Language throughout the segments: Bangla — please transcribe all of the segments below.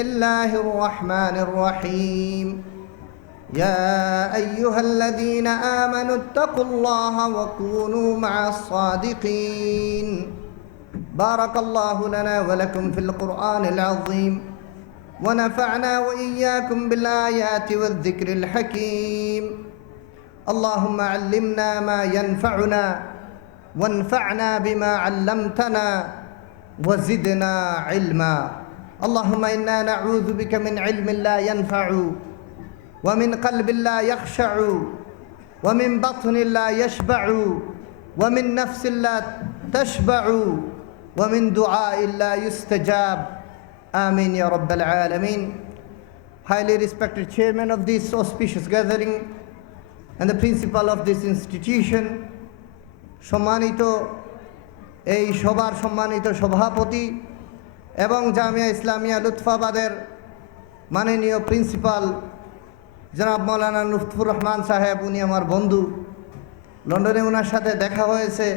الله الرحمن الرحيم يا أيها الذين آمنوا اتقوا الله وكونوا مع الصادقين بارك الله لنا ولكم في القرآن العظيم ونفعنا وإياكم بالآيات والذكر الحكيم اللهم علمنا ما ينفعنا وانفعنا بما علمتنا وزدنا علما اللهم إنا نعوذ بك من علم لا ينفع ومن قلب لا يخشع ومن بطن لا يشبع ومن نفس لا تشبع ومن دعاء لا يستجاب آمين يا رب العالمين. Highly respected chairman of this auspicious gathering and the principal of this institution, সম্মানিত এই সবার সম্মানিত সভাপতি এবং জামিয়া ইসলামিয়া লুৎফাবাদের মাননীয় প্রিন্সিপাল জনাব মৌলানা লুৎফুর রহমান সাহেব, উনি আমার বন্ধু, লন্ডনে ওনার সাথে দেখা হয়েছে।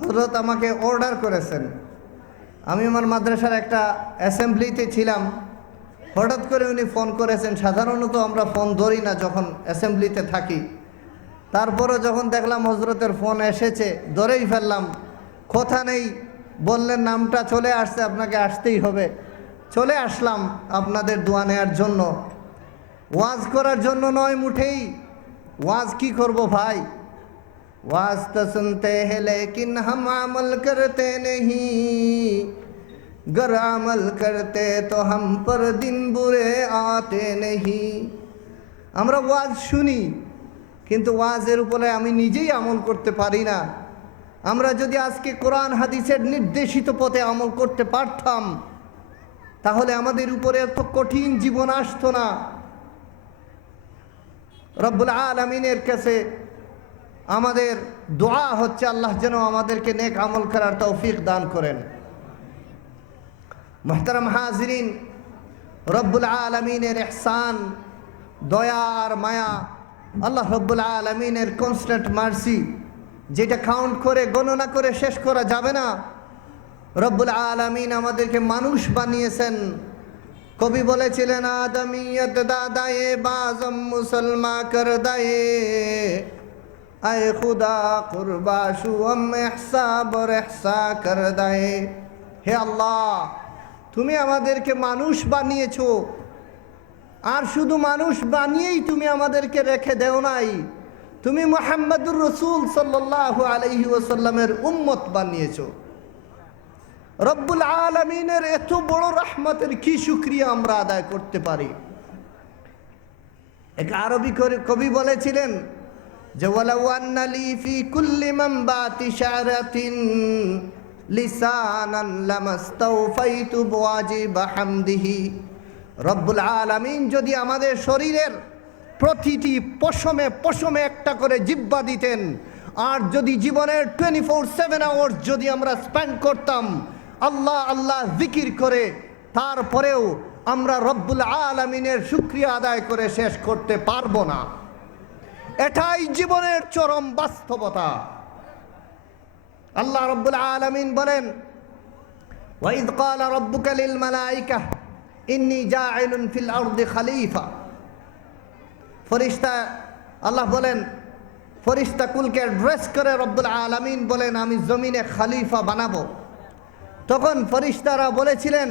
হযরত আমাকে অর্ডার করেছেন, আমি আমার মাদ্রাসার একটা অ্যাসেম্বলিতে ছিলাম, হঠাৎ করে উনি ফোন করেছেন। সাধারণত আমরা ফোন ধরি না যখন অ্যাসেম্বলিতে থাকি, তারপরও যখন দেখলাম হযরতের ফোন এসেছে ধরেই ফেললাম, কথা নেই, বললেন নামটা চলে আসছে, আপনাকে আসতেই হবে। চলে আসলাম আপনাদের দোয়া নেওয়ার জন্য, ওয়াজ করার জন্য নয় মুঠেই। ওয়াজ কি করব ভাই, ওয়াজ তো শুনতে हैं लेकिन हम अमल करते नहीं, गर अमल करते तो हम पर दिन बुरे आते नहीं। আমরা ওয়াজ শুনি কিন্তু ওয়াজের উপরে আমি নিজেই আমল করতে পারি না। আমরা যদি আজকে কোরআন হাদিসের নির্দেশিত পথে আমল করতে পারতাম তাহলে আমাদের উপরে এত কঠিন জীবন আসতো না। রব্বুল আলামিনের কাছে আমাদের দোয়া হচ্ছে আল্লাহ যেন আমাদেরকে নেক আমল করার তৌফিক দান করেন। মুহতারাম হাজিরিন, রব্বুল আলামিনের ইহসান, দয়া আর মায়া, আল্লাহ রব্বুল আলামিনের কনস্ট্যান্ট মার্সি, যেটা কাউন্ট করে গণনা করে শেষ করা যাবে না। রব্বুল আলামিন আমাদেরকে মানুষ বানিয়েছেন। কবি বলেছিলেন, আদমিয়ত দাদায়ে বাজম মুসলমান কর দায়ে, আয়ে খুদা কুরবাশু আম ইহসা বর ইহসা কর দায়ে। হে আল্লাহ, তুমি আমাদেরকে মানুষ বানিয়েছো, আর শুধু মানুষ বানিয়েই তুমি আমাদেরকে রেখে দেও নাই, তুমি মুহাম্মদুর রাসূল সাল্লাল্লাহু আলাইহি ওয়াসাল্লামের উম্মত বানিয়েছো। রব্বুল আলামিনের এত বড় রহমতের কি শুকরিয়া আমরা আদায় করতে পারি। এক আরবি কবি বলেছিলেন যে, ওয়ালাউ আন্না লি ফি কুল্লি মানবাতি শারাতিন লিসানান লামাস্তাওফাইতু বিওয়াজিব হামদিহি। রব্বুল আলামিন যদি আমাদের শরীরের প্রতিটি পশমে পশমে একটা করে জিহ্বা দিতেন, আর যদি জীবনের 24/7 আওয়ার্স যদি আমরা স্পেন্ড করতাম আল্লাহ আল্লাহ জিকির করে, তারপরেও আমরা রব্বুল আলামিনের শুকরিয়া আদায় করে শেষ করতে পারবো না। এটাই জীবনের চরম বাস্তবতা। আল্লাহ রব্বুল আলামিন বলেন, ওয়াইদ ক্বালা রাব্বুকা লিল মালাইকা ইন্নী জাইলুন ফিল আরদি খলিফা। ফেরেশতা, আল্লাহ বলেন, ফেরেশতা কুলকে অ্যাড্রেস করে রব্বুল আলামিন বলেন, আমি জমিনে খলিফা বানাবো। তখন ফেরেশতারা বলেছিলেন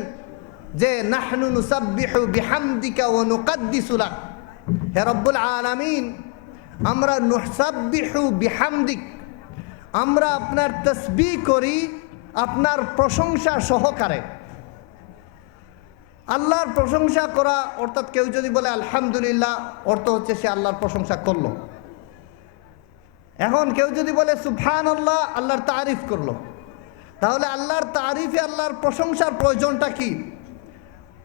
যে, নাহনু নুসাব্বিহু বিহামদিকা ওয়া নুকদ্দিসু লাক। হে রব্বুল আলামিন, আমরা নুসাব্বিহু বিহামদিক, আমরা আপনার তাসবিহ করি আপনার প্রশংসা সহকারে। আল্লাহর প্রশংসা করা অর্থাৎ কেউ যদি বলে আলহামদুলিল্লাহ, অর্থ হচ্ছে সে আল্লাহর প্রশংসা করলো। এখন কেউ যদি বলে সুবহানাল্লাহ, আল্লাহর তারিফ করলো, তাহলে আল্লাহর তারিফে আল্লাহর প্রশংসার প্রয়োজনটা কি?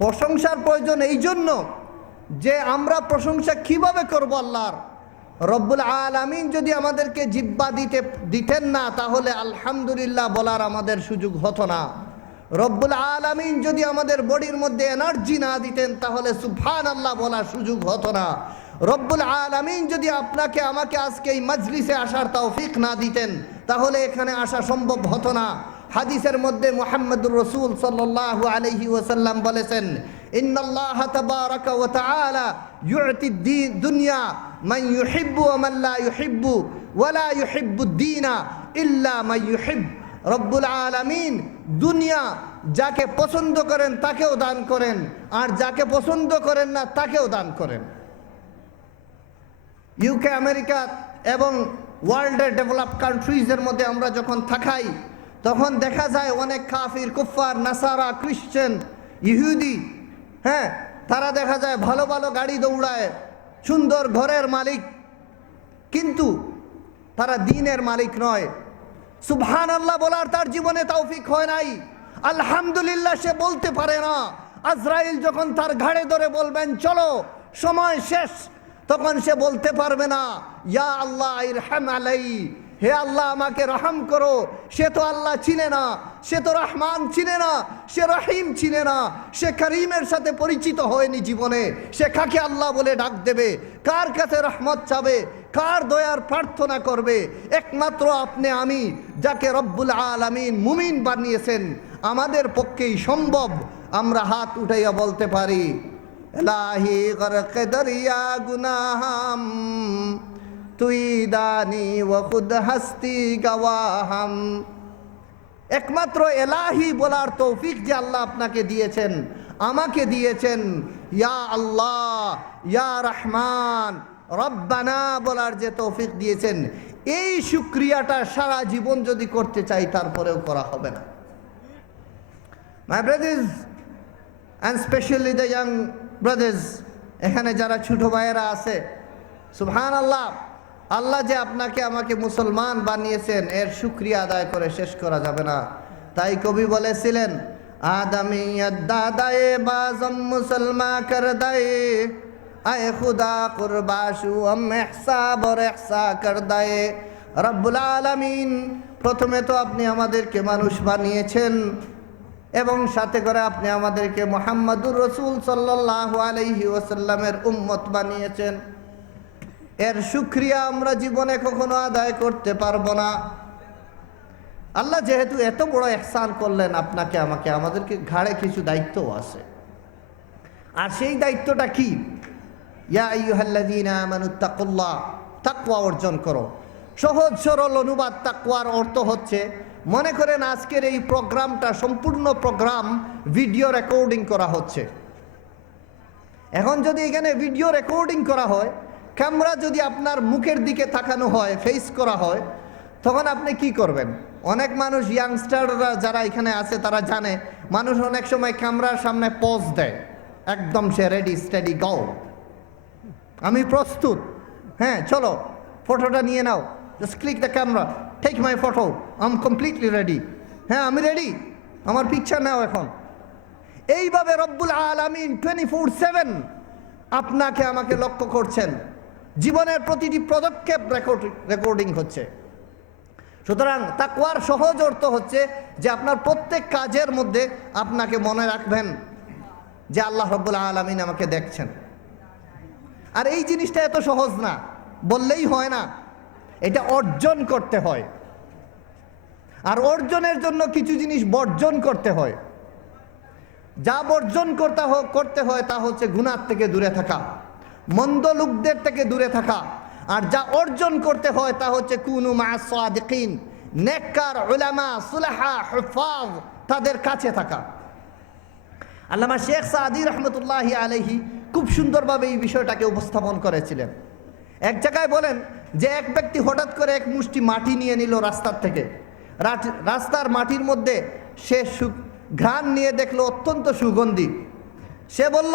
প্রশংসার প্রয়োজন এই জন্য যে আমরা প্রশংসা কিভাবে করব আল্লাহর। রব্বুল আলামিন যদি আমাদেরকে জিহ্বা দিতেন না তাহলে আলহামদুলিল্লাহ বলার আমাদের সুযোগ হতো না। রব্বুল আলামিন যদি আমাদের বডির মধ্যে এনার্জি না দিতেন তাহলে সুবহানাল্লাহ বলার সুযোগ হতো না। রব্বুল আলামিন যদি আপনাকে আমাকে আজকে এই মজলিসে আসার তৌফিক না দিতেন তাহলে এখানে আসা সম্ভব হতো না। হাদিসের মধ্যে মুহাম্মদুর রাসূল সাল্লাল্লাহু আলাইহি ওয়াসাল্লাম বলেছেন, ইন্নাল্লাহা তাবারাকা ওয়া তাআলা ইউতি দুনিয়া মান ইউহিব্বু ওয়া মান লা ইউহিব্বু ওয়া লা ইউহিব্বুদ-দীনা ইল্লা মান ইউহিব্ব। রব্বুল আলামিন দুনিয়া যাকে পছন্দ করেন তাকেও দান করেন, আর যাকে পছন্দ করেন না তাকেও দান করেন। ইউকে, আমেরিকা এবং ওয়ার্ল্ডের ডেভেলপ কান্ট্রিজের মধ্যে আমরা যখন থাকাই, তখন দেখা যায় অনেক কাফির, কুফফার, নাসারা, খ্রিস্টান, ইহুদি, হ্যাঁ, তারা দেখা যায় ভালো ভালো গাড়ি দৌড়ায়, সুন্দর ঘরের মালিক, কিন্তু তারা দ্বীনের মালিক নয়। সুবহানাল্লাহ বলার তার জীবনে তৌফিক হয় নাই, আলহামদুলিল্লাহ সে বলতে পারে না। আজরাইল যখন তার ঘাড়ে ধরে বলবেন চলো সময় শেষ, তখন সে বলতে পারবে না ইয়া আল্লাহ ইরহাম আলাই, হে আল্লাহ আমাকে রহম করো। সে তো আল্লাহ চিনে না, সে তো রহমান চিনে না, সে রহিম চিনে না, সে করিমের সাথে পরিচিত হয়নি জীবনে। সে কাকে আল্লাহ বলে ডাক দেবে, কার কাছে রহমত চাবে, কার দয়ার প্রার্থনা করবে? একমাত্র আপনি আমি, যাকে রব্বুল আলামিন মুমিন বানিয়েছেন, আমাদের পক্ষেই সম্ভব আমরা হাত উঠাইয়া বলতে পারি ইলাহি গরকে দরিয়া গুনাহাম তুই দানি ওয়া খুদ হস্তি গওয়াহাম। একমাত্র এলাহি বলার তৌফিক যে আল্লাহ আপনাকে দিয়েছেন, আমাকে দিয়েছেন, ইয়া আল্লাহ, ইয়া রহমান, রব্বানা বলার যে তৌফিক দিয়েছেন, এই শুকরিয়াটা সারা জীবন যদি করতে চাই তারপরেও করা হবে না। My brothers and specially the young brothers, এখানে যারা ছোট ভাইয়েরা আছে, সুবহানাল্লাহ, আল্লাহ যে আপনাকে আমাকে মুসলমান বানিয়েছেন এর শুকরিয়া আদায় করে শেষ করা যাবে না। তাই কবি বলেছিলেন, আদমিয়ত দাদায়ে বাজম মুসলমান কর দায়ে, আয়ে খুদা কুরবাশু আম ইহসা বর ইহসা কর দায়ে। রব্বুল আলামিন প্রথমে তো আপনি আমাদেরকে মানুষ বানিয়েছেন এবং সাথে করে আপনি আমাদেরকে মুহাম্মদুর রাসূল সাল্লাল্লাহু আলাইহি ওয়াসাল্লামের উম্মত বানিয়েছেন। এর শুকরিয়া আমরা জীবনে কখনো আদায় করতে পারবো না। আল্লাহ যেহেতু এত বড় ইহসান করলেন আপনাকে আমাকে, আমাদেরকে ঘাড়ে কিছু দায়িত্বও আছে। আর সেই দায়িত্বটা কি? ইয়া আইয়ুহাল্লাযীনা আমানুত্তাকুল্লাহ, তাকওয়া অর্জন করো। সহজ সরল অনুবাদ তাকওয়ার অর্থ হচ্ছে, মনে করেন আজকের এই প্রোগ্রামটা, সম্পূর্ণ প্রোগ্রাম ভিডিও রেকর্ডিং করা হচ্ছে। এখন যদি এখানে ভিডিও রেকর্ডিং করা হয়, ক্যামেরা যদি আপনার মুখের দিকে তাকানো হয়, ফেস করা হয়, তখন আপনি কি করবেন? অনেক মানুষ, ইয়াংস্টাররা যারা এখানে আছে তারা জানে, মানুষ অনেক সময় ক্যামেরার সামনে পজ দেয়, একদম সে রেডি স্টেডি গো, আমি প্রস্তুত, হ্যাঁ চলো ফটোটা নিয়ে নাও, just click the camera, take my photo, I am completely ready, হ্যাঁ আমি রেডি, আমার পিকচার নাও এখন। এইভাবে রব্বুল আলামিন 24/7 আপনাকে আমাকে লক্ষ্য করছেন, জীবনের প্রতিটি পদক্ষেপ রেকর্ডিং হচ্ছে। সুতরাং তাকওয়ার সহজ অর্থ হচ্ছে যে আপনার প্রত্যেক কাজের মধ্যে আপনাকে মনে রাখবেন যে আল্লাহ রব্বুল আলামিন আমাকে দেখছেন। আর এই জিনিসটা এত সহজ না, বললেই হয় না, এটা অর্জন করতে হয়। আর অর্জনের জন্য কিছু জিনিস বর্জন করতে হয়। যা বর্জন করতে হয় তা হচ্ছে গুনাহ থেকে দূরে থাকা, মন্দ লোকদের থেকে দূরে থাকা। আর যা অর্জন করতে হয় তা হচ্ছে কুনু মা'আস সাদিকিন, নেককার উলামা, সুলাহা, হুফাজ, তাদের কাছে থাকা। আল্লামা শেখ সাদি রহমতুল্লাহি আলাইহি খুব সুন্দরভাবে এই বিষয়টাকে উপস্থাপন করেছিলেন। এক জায়গায় বলেন যে এক ব্যক্তি হঠাৎ করে এক মুষ্টি মাটি নিয়ে নিল রাস্তার থেকে। রাস্তার মাটির মধ্যে সে ঘ্রাণ নিয়ে দেখলো অত্যন্ত সুগন্ধি। সে বলল,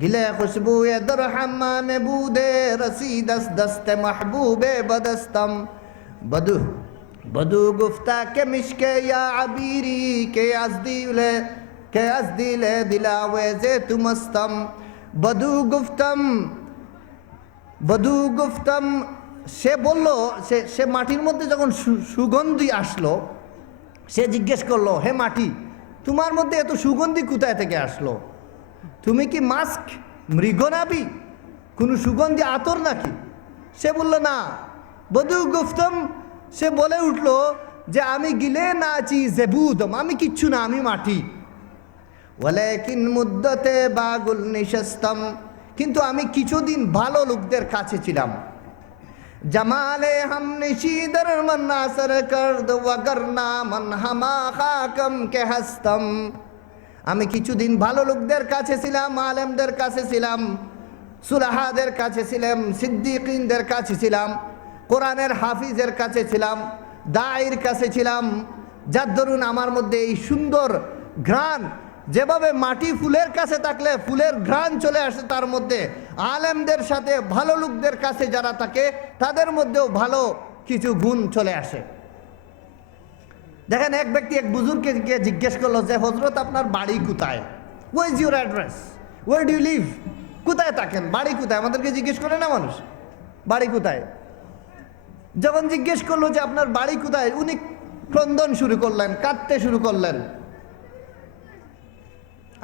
গিলে খুশবু এ দর হাম্মামে বুদে রসি দস দস্তে মাহবুবে বদস্তম বদু বদু গুফতা কে মিশকে ইয়া আবিরি কে আজদিলে দিলাওয়ে যে তুমস্তম বদু গুফতম। সে বলল, সে মাটির মধ্যে যখন সুগন্ধি আসলো, সে জিজ্ঞেস করলো, হে মাটি, তোমার মধ্যে এত সুগন্ধি কোথায় থেকে আসলো? তুমি কি মাস্ক, মৃগনাবি, কোনো সুগন্ধি আতর নাকি? সে বলল না। বধু গুফতম, সে বলে উঠল যে আমি গিলে নাচি জেবুদম, আমি কিচ্ছু না, আমি মাটি। ওয়ালাকিন মুদ্দাতে বাগুল নিশাস্তম, কিন্তু আমি কিছুদিন ভালো লোকদের কাছে ছিলাম। জামালে হাম নিশিদর মন্নাসর করদ ওয়াগরনা মন হামা খাকম কে হস্তম, আমি কিছুদিন ভালো লোকদের কাছে ছিলাম, আলেমদের কাছে ছিলাম, সুলাহাদের কাছে ছিলাম, সিদ্দিকিনদের কাছে ছিলাম, কোরআনের হাফিজের কাছে ছিলাম, দায়ের কাছে ছিলাম, যার দরুন আমার মধ্যে এই সুন্দর ঘ্রাণ, যেভাবে মাটি ফুলের কাছে থাকলে ফুলের ঘ্রাণ চলে আসে, তার মধ্যে আলেমদের সাথে ভালো লোকদের কাছে যারা থাকে তাদের মধ্যেও ভালো কিছু গুণ চলে আসে। দেখেন, এক ব্যক্তি এক বুজুর্গকে জিজ্ঞেস করলো যে হজরত আপনার বাড়ি কোথায়, where is your address, where do you live, কোথায় থাকেন, বাড়ি কোথায়, আমাদেরকে জিজ্ঞেস করে না মানুষ বাড়ি কোথায়। যখন জিজ্ঞেস করলো যে আপনার বাড়ি কোথায়, উনি ক্রন্দন শুরু করলেন, কাঁদতে শুরু করলেন।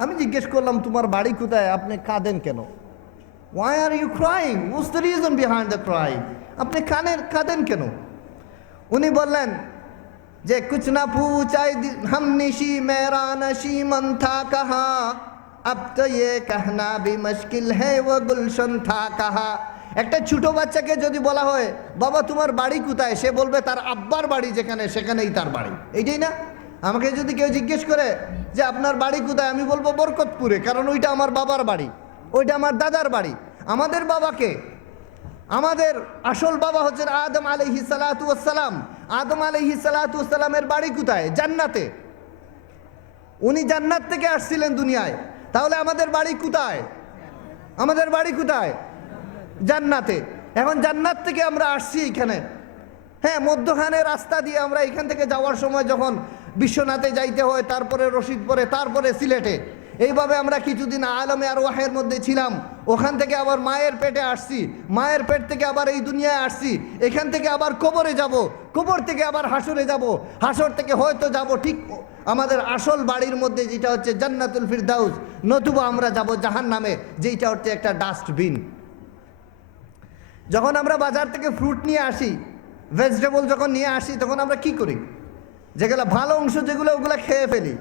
আমি জিজ্ঞেস করলাম তোমার বাড়ি কোথায়, আপনি কাঁদেন কেন, why are you crying, what's the reason behind the crying, আপনি কাঁদেন কেন। উনি বললেন যে কুছ না পুছাই হাম নিশি মেরা নশি মন থা কাহা, আব তো ইয়ে कहना भी মুশকিল है वो গুলশন থা কাহা। একটা ছোট বাচ্চাকে যদি বলা হয় বাবা তোমার বাড়ি কোথায়, সে বলবে তার আব্বার বাড়ি যেখানে, সেখানেই তার বাড়ি, এইটাই না। আমাকে যদি কেউ জিজ্ঞেস করে যে আপনার বাড়ি কোথায়, আমি বলবো বরকতপুরে, কারণ ওইটা আমার বাবার বাড়ি, ওইটা আমার দাদার বাড়ি। আমাদের বাবাকে, আমাদের আসল বাবা হচ্ছেন আদম আলাইহিস সালাতু ওয়াস সালাম। আদম আলাইহিস সালাতু ওয়াস সালামের বাড়ি কোথায়, জান্নাতে। উনি জান্নাত থেকে আসছিলেন দুনিয়ায়, তাহলে আমাদের বাড়ি কোথায়, আমাদের বাড়ি কোথায়, জান্নাতে। এখন জান্নাত থেকে আমরা আসছি এখানে, হ্যাঁ, মধ্যখানে রাস্তা দিয়ে আমরা এখান থেকে যাওয়ার সময় যখন বিশ্বনাথে যাইতে হয়, তারপরে রশিদপুরে, তারপরে সিলেটে, এইভাবে আমরা কিছুদিন আলমে আরওয়াহের মধ্যে ছিলাম। ওখান থেকে আবার মায়ের পেটে আসছি, মায়ের পেট থেকে আবার এই দুনিয়ায় আসছি, এখান থেকে আবার কবরে যাব, কবর থেকে আবার হাসরে যাব, হাসর থেকে হয়তো যাব ঠিক আমাদের আসল বাড়ির মধ্যে, যেটা হচ্ছে জান্নাতুল ফিরদাউস, নতুবা আমরা যাব জাহান্নামে, যেটা হচ্ছে একটা ডাস্টবিন। যখন আমরা বাজার থেকে ফ্রুট নিয়ে আসি, ভেজিটেবল যখন নিয়ে আসি, তখন আমরা কি করি, যেগুলো ভালো অংশ যেগুলো, ওগুলো খেয়ে ফেলি,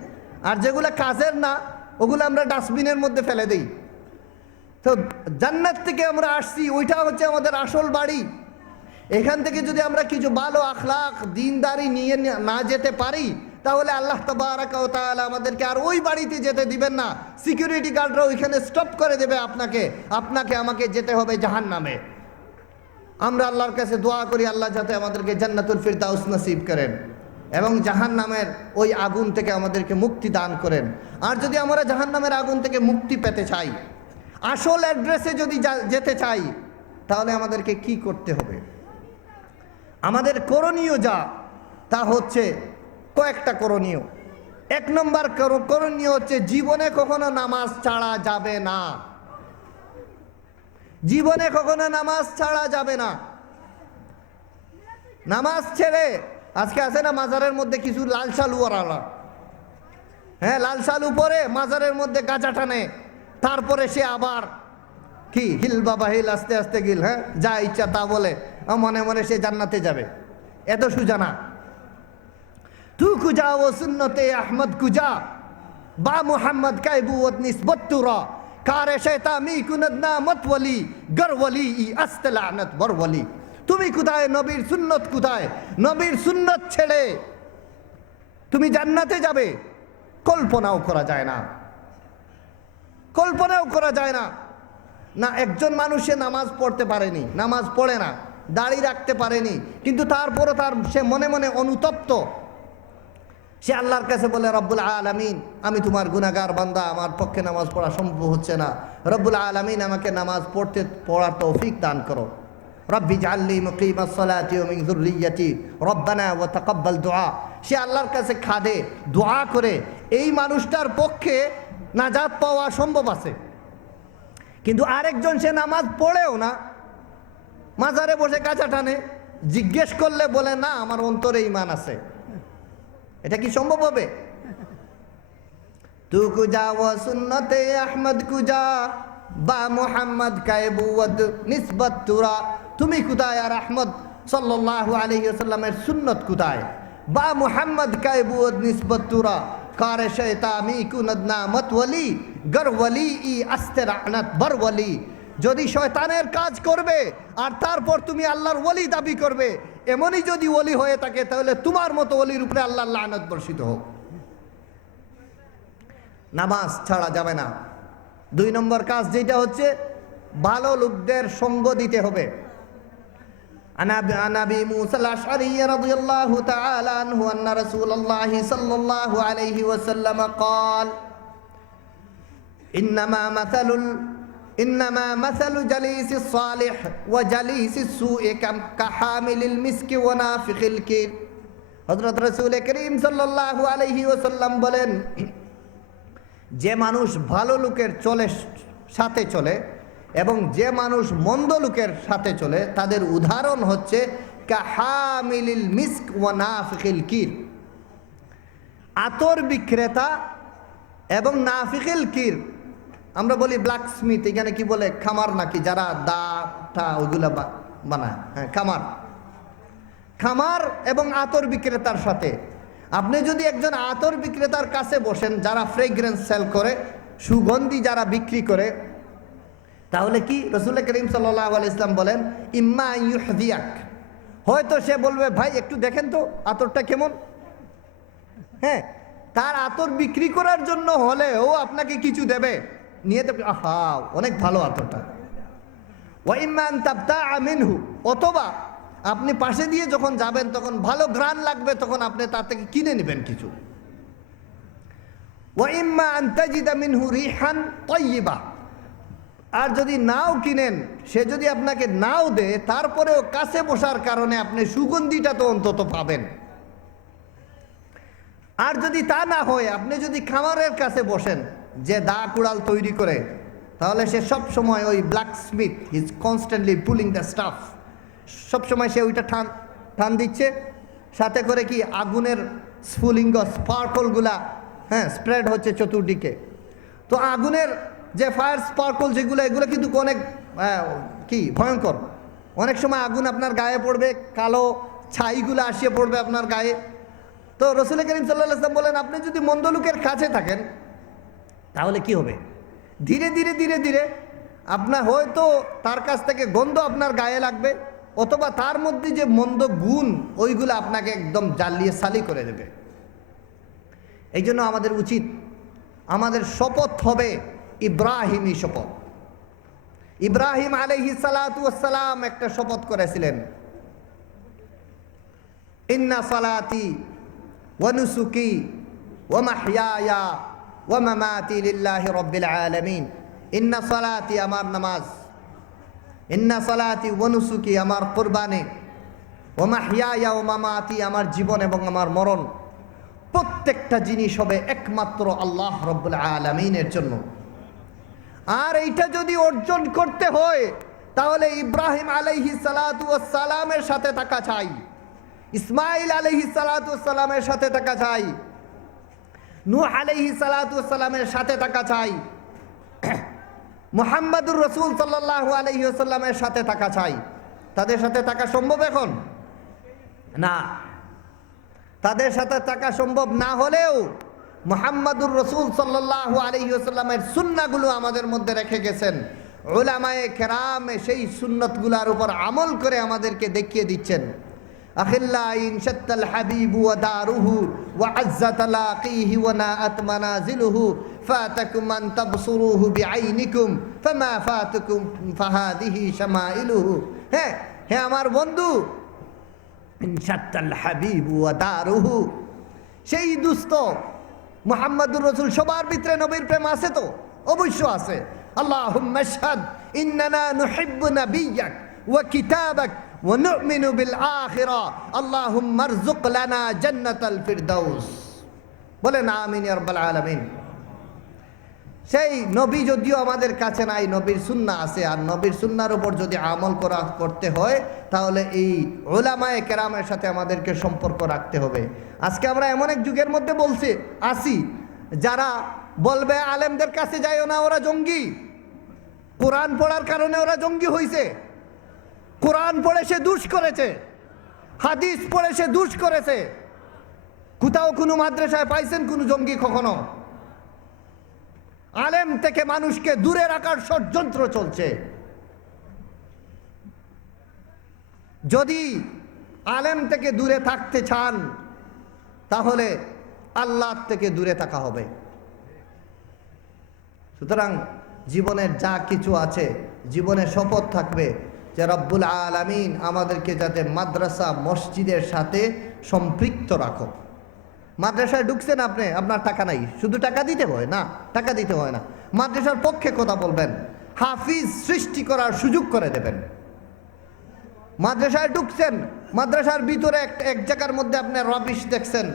আর যেগুলো কাজের না ওগুলো আমরা ডাস্টবিনের মধ্যে ফেলে দিই। তো জান্নাত থেকে আমরা আসছি, ওইটা হচ্ছে আমাদের আসল বাড়ি। এখান থেকে যদি আমরা কিছু ভালো আখলাক দিনদারি নিয়ে না যেতে পারি, তাহলে আল্লাহ তাবারাকা ওয়া তাআলা আমাদেরকে আর ওই বাড়িতে যেতে দিবেন না। সিকিউরিটি গার্ডরা ওইখানে স্টপ করে দেবে আপনাকে আমাকে যেতে হবে জাহান্নামে। আমরা আল্লাহর কাছে দোয়া করি আল্লাহ যাতে আমাদেরকে জান্নাতুল ফিরদাউস নসিব করেন এবং জাহান্নামের ওই আগুন থেকে আমাদেরকে মুক্তি দান করেন। আর যদি আমরা জাহান্নামের আগুন থেকে মুক্তি পেতে চাই, আসল অ্যাড্রেসে যদি যেতে চাই, তাহলে আমাদেরকে কি করতে হবে? আমাদের করণীয় যা, তা হচ্ছে কয়েকটা করণীয়। এক নম্বর করণীয় হচ্ছে জীবনে কখনো নামাজ ছাড়া যাবে না, জীবনে কখনো নামাজ ছাড়া যাবে না। নামাজ ছেড়ে, আজকে আছে না মাজারের মধ্যে কিছু লাল শালু ওয়ালা, হ্যাঁ, লাল শালু পরে মাজারের মধ্যে গাঁজা টানে, তারপরে সে আবার কি হিল বাবা হিল, আস্তে আস্তে গিল, হ্যাঁ, যা ইচ্ছা তা বলে, মনে মনে সে জান্নাতে যাবে। এত সুজা না। তু কুজা ও সুন্নতে আহমদ কুজা বা মুহাম্মদ কাইবুত নিসবত তুরা কারে শয়তামি কুনদনা মতওয়ালি গরওয়ালি ই আস্তলানত বরওয়ালি। তুমি কোথায়, নবীর সুন্নত কোথায়? নবীর সুন্নত ছেড়ে তুমি জান্নাতে যাবে, কল্পনাও করা যায় না, কল্পনাও করা যায় না। না, একজন মানুষে নামাজ পড়তে পারেনি, নামাজ পড়ে না, দাড়ি রাখতে পারেনি, কিন্তু তারপরও সে মনে মনে অনুতপ্ত। সে আল্লাহর কাছে বলে, রব্বুল আলামিন, আমি তোমার গুনাহগার বান্দা, আমার পক্ষে নামাজ পড়া সম্ভব হচ্ছে না, রব্বুল আলামিন আমাকে নামাজ পড়ার তৌফিক দান করো। রব্বি জাআলনি মুকিমাস সালাতি ওয়া মিন যুররিয়্যাতি রব্বানা ওয়া তাকাব্বাল দুআ। সে আল্লাহর কাছে খাদে, দোয়া করে। এই মানুষটার পক্ষে নাজাত পাওয়া সম্ভব আছে। কিন্তু আরেকজন, সে নামাজ পড়েও না, মাজারে বসে গাঁজা টানে, জিজ্ঞেস করলে বলে না আমার অন্তরে ঈমান আছে। এটা কি সম্ভব হবে? তু কুজা ওয়া সুন্নতে আহমদ কুজা বা মুহাম্মদ কায়বুদ নিসবত তুরা। তুমি কোথায় আর আহমদ সাল্লাল্লাহু আলাইহি ওয়াসাল্লামের সুন্নত কোথায়? বা মুহাম্মদ কায়বুদ নিসবত তুরা কারে শয়তামি কুনদনা মত ওয়ালি গর ওয়ালি ই আস্তেরানাত বর ওয়ালি। যদি শয়তানের কাজ করবে আর তারপর তুমি আল্লাহর ওলি দাবি করবে, এমনই যদি ওলি হয়ে থাকে তাহলে তোমার মতো ওলির উপরে আল্লাহর লানত বর্ষিত হোক। নামাজ ছাড়া যাবে না। 2 নম্বর কাজ যেটা হচ্ছে ভালো লোকদের সঙ্গ দিতে হবে। عن ابي موسى الاشعري رضي الله تعالى عنه ان رسول الله صلى الله عليه وسلم قال انما مثل جليس الصالح وجليس السوء كحامل المسك ونافخ الكير। হযরত রাসূল করিম সাল্লাল্লাহু আলাইহি ওয়াসাল্লাম বলেন, যে মানুষ ভালো লোকের সাথে চলে এবং যে মানুষ মন্দ লোকের সাথে চলে তাদের উদাহরণ হচ্ছে কাহামিলিল মিস্ক ওয়া নাফিখিল কির, আতর বিক্রেতা এবং নাফিখিল কির। আমরা বলি ব্ল্যাক স্মিথ, এখানে কি বলে খামার নাকি, যারা দা ওইগুলা বানায়, হ্যাঁ খামার এবং আতর বিক্রেতার সাথে। আপনি যদি একজন আতর বিক্রেতার কাছে বসেন, যারা ফ্রেগ্রেন্স সেল করে, সুগন্ধি যারা বিক্রি করে, তাহলে কি রাসূল করিম সাল্লাল্লাহু আলাইহি ওয়াসাল্লাম বলেন ইম্মা ইউহদিয়াক, হয়তো সে বলবে ভাই একটু দেখেন তো আতরটা কেমন। হ্যাঁ, তার আতর বিক্রি করার জন্য হলেও আপনাকে কিছু দেবে, নিয়ে দেবে, আহা অনেক ভালো আতরটা। ওয়া ইম্মা আন তাবতাআ মিনহু, অথবা আপনি পাশে দিয়ে যখন যাবেন তখন ভালো ঘ্রাণ লাগবে, তখন আপনি তার থেকে কিনে নেবেন কিছু। ওয়া ইম্মা আন তাজিদা মিনহু রিহান তাইয়্যিবা, আর যদি নাও কিনেন, সে যদি আপনাকে নাও দেয়, তারপরেও কাছে বসার কারণে আপনি সুগন্ধিটা তো অন্তত পাবেন। আর যদি তা না হয়, আপনি যদি খামারের কাছে বসেন যে দা কুড়াল তৈরি করে, তাহলে সে সব সময় ওই blacksmith is constantly pulling the stuff, সবসময় সে ওইটা টান দিচ্ছে, সাথে করে কি আগুনের স্ফুলিঙ্গ স্পার্কলগুলা স্প্রেড হচ্ছে চতুর্দিকে। তো আগুনের যে ফায়ার স্পার্কল যেগুলো, এগুলো কিন্তু অনেক কি ভয়ঙ্কর। অনেক সময় আগুন আপনার গায়ে পড়বে, কালো ছাইগুলো আসিয়ে পড়বে আপনার গায়ে। তো রাসূল করিম সাল্লাল্লাহু আলাইহি ওয়াসাল্লাম বলেন, আপনি যদি মন্দ লোকের কাছে থাকেন তাহলে কি হবে, ধীরে ধীরে ধীরে ধীরে আপনার হয়তো তার কাছ থেকে গন্ধ আপনার গায়ে লাগবে, অথবা তার মধ্যে যে মন্দ গুণ ওইগুলো আপনাকে একদম জ্বালিয়ে সালি করে দেবে। এই জন্য আমাদের উচিত, আমাদের শপথ হবে ইব্রাহিমী শপথ। ইব্রাহিম আলাইহিস সালাতু ওয়াস সালাম একটা শপথ করেছিলেন, ইন্না সালাতি ওয়া নুসুকি ওয়া মাহইয়ায়া ওয়া মামাতি লিল্লাহি রাব্বিল আলামিন। ইন্না সালাতি, আমার নামাজ, ইন্না সালাতি ওয়া নুসুকি, আমার কুরবানি, ওয়া মাহইয়ায়া ওয়া মামাতি, আমার জীবন এবং আমার মরণ, প্রত্যেকটা জিনিস হবে একমাত্র আল্লাহ রাব্বুল আলামিনের জন্য। আর এইটা যদি অর্জন করতে হয় তাহলে ইব্রাহিম আলাইহিস সালাতু ওয়াস সালামের সাথে থাকা চাই, ইসমাঈল আলাইহিস সালাতু ওয়াস সালামের সাথে থাকা চাই, নূহ আলাইহিস সালাতু ওয়াস সালামের সাথে থাকা চাই, মুহাম্মাদুর রাসূল সাল্লাল্লাহু আলাইহি ওয়াসাল্লামের সাথে থাকা চাই। তাদের সাথে থাকা সম্ভব এখন না। তাদের সাথে থাকা সম্ভব না হলেও মুহাম্মাদুর রাসূল সাল্লাল্লাহু আলাইহি ওয়াসাল্লামের সুন্নাহগুলো আমাদের মধ্যে রেখে গেছেন। উলামায়ে কেরাম সেই সুন্নতগুলোর উপর আমল করে আমাদেরকে দেখিয়ে দিচ্ছেন। আখিল্লাইন শাত্তাল হাবিবু ওয়া দারুহু ওয়া আজ্জা তালাকিহি ওয়া নাআত মানাজিলুহু ফাতাকুম আন তাবসুরুহু বিআইনিকুম ফামা ফাতাকুম ফাহাদিহি শামাইলুহু। হ্যাঁ হ্যাঁ আমার বন্ধু, শাত্তাল হাবিবু ওয়া দারুহু, সেই দুস্থ মুহাম্মাদুর রাসূল, সবার ভিতরে নবীর প্রেম আছে তো? অবশ্য আছে। আল্লাহুম্মা শাহাদ ইন্নানা নুহিব্বু নাবিয়্যাক ওয়া কিতাবাক ওয়া নু'মিনু বিল আখিরা আল্লাহুম্মা আরযুক লানা জান্নাতাল ফিরদাউস। বলেন আমিন ইয়া রাব্বাল আলামিন। সেই নবী যদিও আমাদের কাছে নাই, নবীর সুন্নাহ আছে, আর নবীর সুন্নাহর উপর যদি আমল করতে হয় তাহলে এই উলামায়ে কেরামের সাথে আমাদেরকে সম্পর্ক রাখতে হবে। আজকে আমরা এমন এক যুগের মধ্যে আসি যারা বলবে আলেমদের কাছে যাইও না, ওরা জঙ্গি। কোরআন পড়ার কারণে ওরা জঙ্গি হয়েছে। কোরআন পড়ে সে দুষ করেছে, হাদিস পড়ে সে দুষ করেছে, কোথাও কোনো মাদ্রাসায় পাইছেন কোনো জঙ্গি? কখনো? আলেম থেকে মানুষকে দূরে রাখার ষড়যন্ত্র চলছে। যদি আলেম থেকে দূরে থাকতে চান তাহলে আল্লাহ থেকে দূরে থাকা হবে। সুতরাং জীবনের যা কিছু আছে, জীবনে শপথ থাকবে যে রব্বুল আলামিন আমাদেরকে যাতে মাদ্রাসা মসজিদের সাথে সম্পৃক্ত রাখো। মাদ্রাসায় ঢুকছেন আপনি, আপনার টাকা নাই, শুধু টাকা দিতে হয় না, টাকা দিতে হয় না, মাদ্রাসার পক্ষে কথা বলবেন, হাফিজ সৃষ্টি করার সুযোগ করে দেবেন। মাদ্রাসায় ঢুকছেন, মাদ্রাসার ভিতরে এক জায়গার মধ্যে আপনার রবিশ দেখছেন,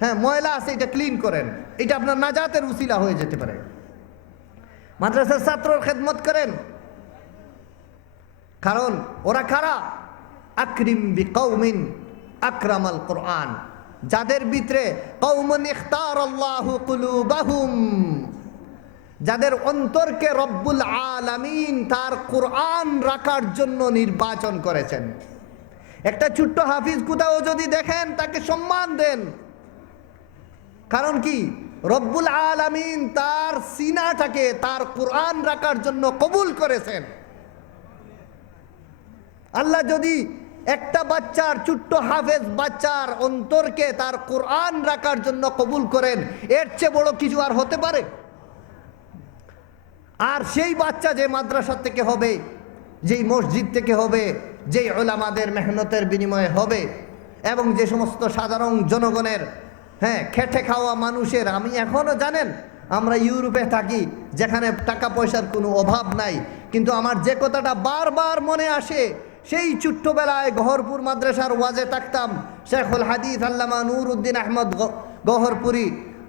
হ্যাঁ ময়লা আছে, এটা ক্লিন করেন, এটা আপনার নাজাতের উসিলা হয়ে যেতে পারে। মাদ্রাসার ছাত্রর খেদমত করেন, কারণ ওরা কারা? আকরিম বিকৌমিন আকরামাল কোরআন, যাদের ভিতরে কওমুন ইখতারাল্লাহু কুলুবাহুম, যাদের অন্তরকে রব্বুল আলামিন তার কোরআন রাখার জন্য নির্বাচন করেছেন। একটা ছোট্ট হাফিজ কোথাও যদি দেখেন তাকে সম্মান দেন, কারণ কি? রব্বুল আলামিন তার সিনাটাকে তার কোরআন রাখার জন্য কবুল করেছেন। আল্লাহ যদি একটা বাচ্চার, ছোট্ট হাফেজ বাচ্চার অন্তরকে তার কোরআন রাখার জন্য কবুল করেন, এর চেয়ে বড় কিছু আর হতে পারে? আর সেই বাচ্চা যে মাদ্রাসা থেকে হবে, যেই মসজিদ থেকে হবে, যেই উলামাদের মেহনতের বিনিময়ে হবে, এবং যে সমস্ত সাধারণ জনগণের, হ্যাঁ খেটে খাওয়া মানুষের, আমি এখনো জানেন আমরা ইউরোপে থাকি যেখানে টাকা পয়সার কোনো অভাব নাই, কিন্তু আমার যে কথাটা বারবার মনে আসে, সেই ছোট্টবেলায় গহরপুর মাদ্রাসার ওয়াজে থাকতাম, শেখুল হাদিস আল্লামা নুরউদ্দিন আহমদ গহরপুরি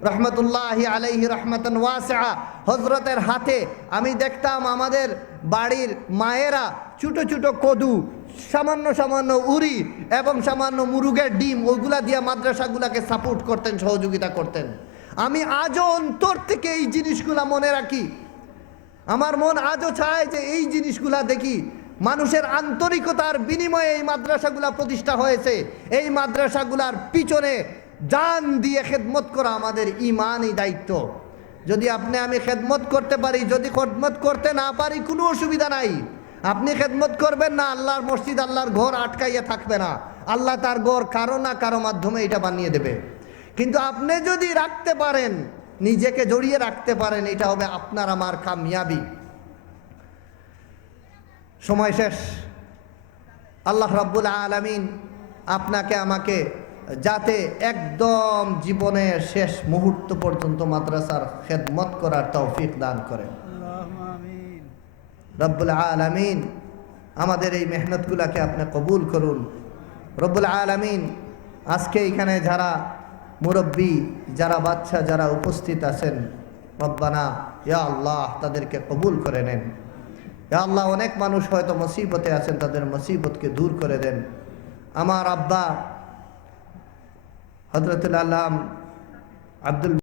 রহমতুল্লাহি আলাইহি রহমাতান ওয়াসিআ হজরতের হাতে আমি দেখতাম আমাদের বাড়ির মায়েরা ছোট ছোট কদু, সামান্য সামান্য উড়ি এবং সামান্য মুরগের ডিম, ওইগুলা দিয়ে মাদ্রাসাগুলাকে সাপোর্ট করতেন, সহযোগিতা করতেন। আমি আজও অন্তর থেকে এই জিনিসগুলা মনে রাখি। আমার মন আজও চায় যে এই জিনিসগুলা দেখি। মানুষের আন্তরিকতার বিনিময়ে এই মাদ্রাসাগুলা প্রতিষ্ঠা হয়েছে। এই মাদ্রাসাগুলার পিছনে জান দিয়ে খেদমত করা আমাদের ঈমানি দায়িত্ব। যদি আপনি আমি খেদমত করতে পারি, যদি খেদমত করতে না পারি, কোনো অসুবিধা নাই। আপনি খেদমত করবেন না, আল্লাহর মসজিদ, আল্লাহর ঘর আটকাইয়া থাকবে না। আল্লাহ তার ঘর কারো না কারো মাধ্যমে এটা বানিয়ে দেবে। কিন্তু আপনি যদি রাখতে পারেন, নিজেকে জড়িয়ে রাখতে পারেন, এটা হবে আপনার আমার কামিয়াবি। সময় শেষ। আল্লাহ রাব্বুল আলামিন আপনাকে আমাকে যাতে একদম জীবনের শেষ মুহূর্ত পর্যন্ত মাদ্রাসার খেদমত করার তৌফিক দান করেন। রব্বুল আলামিন আমাদের এই মেহনতগুলাকে আপনি কবুল করুন। রব্বুল আলামিন আজকে এখানে যারা মুরব্বী, যারা বাচ্চা, যারা উপস্থিত আছেন, রব্বানা ইয়া আল্লাহ তাদেরকে কবুল করে নেন। ইয়া আল্লাহ অনেক মানুষ হয়তো মুসিবতে আছেন, তাদের মুসিবতকে দূর করে দেন। আমার আব্বা হযরতুল আল্লাম আব্দুল